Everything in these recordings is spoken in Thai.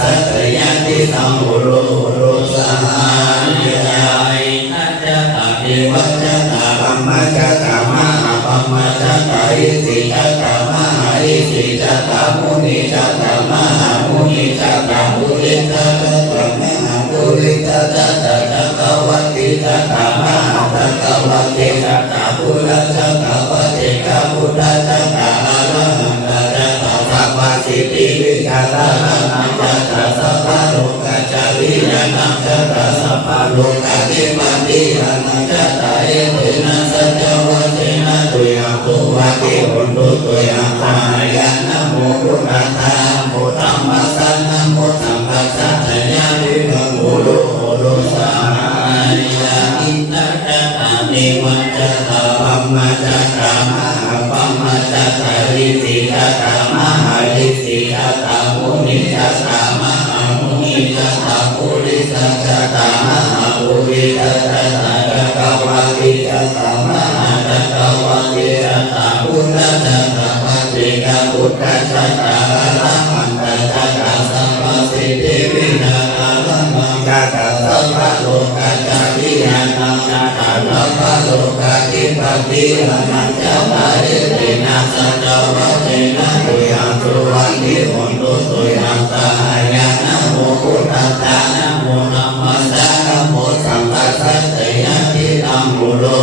สัตยาติสัมมุโรโรสหายายนัจจตาเทวัจจตาปัมมาจตามหาปัมมาจตาอิสิจตามหาอิสิจตามุนิจตามหามุนิจตาปุริจตตามหาปุริจตตตตะวัติจตามหาตตะวัติจตาปุระจตวั ตาสัพพสิทธิวิชาลานังจัตตาสัพพะโลกัจจริยานังจัตตาสัพพะโลกาธิปันติยานังจัตตาเอเตนะสัจจวัตเตนะตุยังตุวะติหุนตุตุยังตายานะโมพุทธัสสะนะโมธัมมัสสะนะโมสังฆัสสะนะยะลิหังโอโลโอโลสายาอินทะจัตตานิวันจัตตาปัมมาจัตตามหาปัมมาจัตตาริสิจัตตา มุนิจัตตาปุริสัจจัตตามหาปุริสัจจัตตาจักรวาติจัตตามหาจักรวาติจัตตาพุทธจักรวาติกาพุทธจัตตาอรหันตจัตตาสัมมาสิทธิวินาอรหังจัตตาสัพพะโลกัจจาริยานังจัตตาสัพพะโลกาธิปติยานังจัตตาเอเตนะสัจวัตเตนะตุยังตุวันติหุนตุตุยังตาย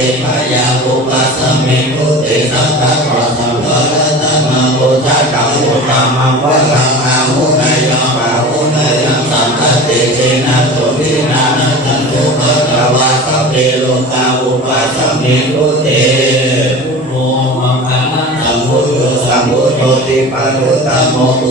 าสเทพยาอุปัสสมินตุเตสัพพะปะธัมมาลัตนามุตตะกังพุทธัมมังวะลังอามุนยยังปะมุนัยยังสัมภะเตเกนะโสวินานันตุวัฏฏาวาสเทโลกาอุปัสสมินตุเตพุโมังคัลังสัมพุทโธสัมพุทโธติปัสสุตตโมปุ